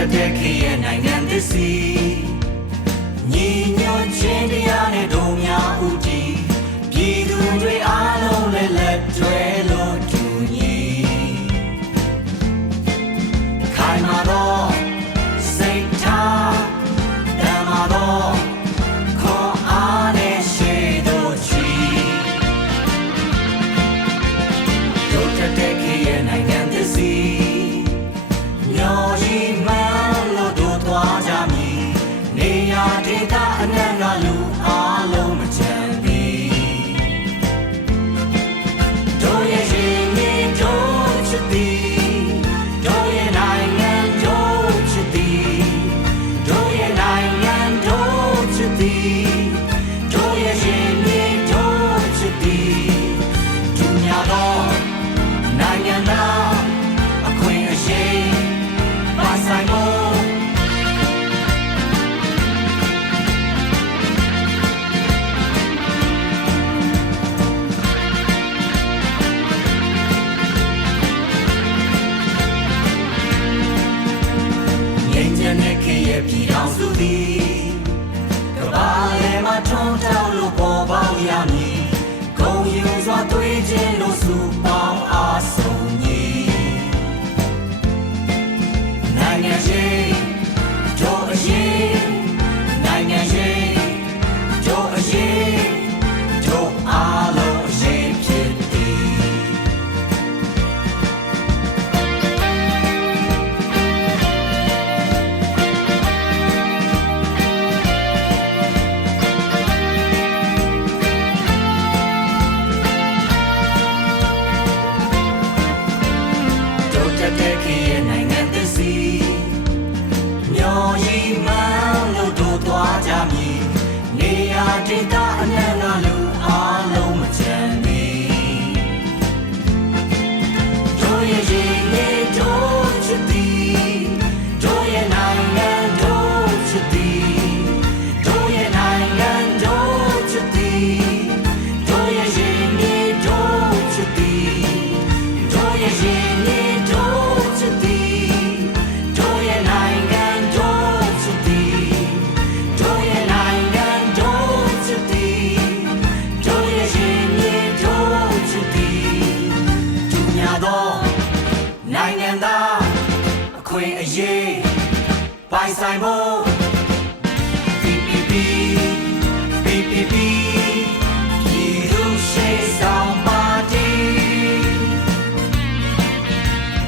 တက်တဲ့ခေရဲ့နိုင်ငံသစ်စီညီညွတ်ခြင်းတရားနဲ့တို့များဦးတည်ပြည်သူတွေအားလုံးလည်းလက်တွဲလို့တူညီခိုင်မာတော့စိတ်ထားတမ်းမာတော့ခေါ်အားနဲ့ရှိတို့ချီတို့တက်တဲ့ခေရဲ့နိုင်ငံ ရာဒေသအနှံ့ကလူအားလုံးမချမ်းပြီတို့ရဲ့ရင်ကြီးတို့ချစ်သည်တို့ရဲ့နိုင်ငံတို့ချစ်သည်တို့ရဲ့နိုင်ငံတို့ချစ်သည် ပြည်အောင်စုသည်ကဘာလေမှာထုံးထောက်လို့ပေါ်ပေါက်ရမည် မှန်လို့တို့သွားကြမည်နေရာဒေသ သူများသောနိုင်ငံသားအခွင့်အရေးပိုင်ဆိုင်ဖို့ PPP PPP ပြည်သူရှိဆောင်ပါတီ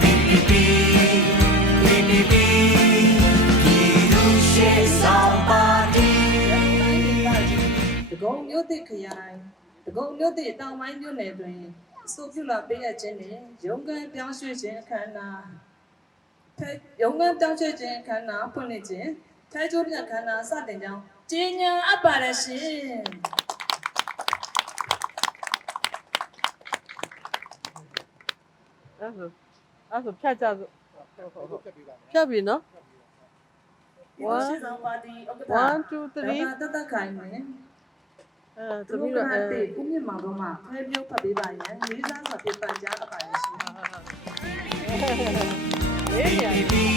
PPP PPP ပြည်သူရှေ့ဆောင်ပါတီဒဂုံမြို့သစ်ခရိုင်ဒဂုံမြို့သစ်တောင်ပိုင်းမြို့နယ်တွင် အဆိုပြုလာပေးအပ်ခြင်းနှင့်ရုံးခန်းပြောင်းရွှေ့ခြင်းအခမ်းအနားဖဲရုံးခန်းပြောင်းရွှေ့ခြင်းအခမ်းအနားဖွင့်လှစ်ခြင်းဖဲကျိုးပြအခမ်းအနားစတင်ကြောင်းကြေညာအပ်ပါရရှင်အဲ့ဆိုအဲ့ဆိုဖြတ်ကြစို့ဖြတ်ပြီနော်ဒီလိုရှင်းဆောင်ပါတီဥက္ကဋ္ဌ1 2 3ဒေါက်တာတသက်ခိုင်နဲ့ အဲတသူမီးတို့တော့ကအဲတေဦးမြင့်မောင်တို့မှဖဲမြုပ်ဖတ်ပေးပါရန်လေးစားစွာပြပန်ကြားအပ်ပါရရှင်အေးရ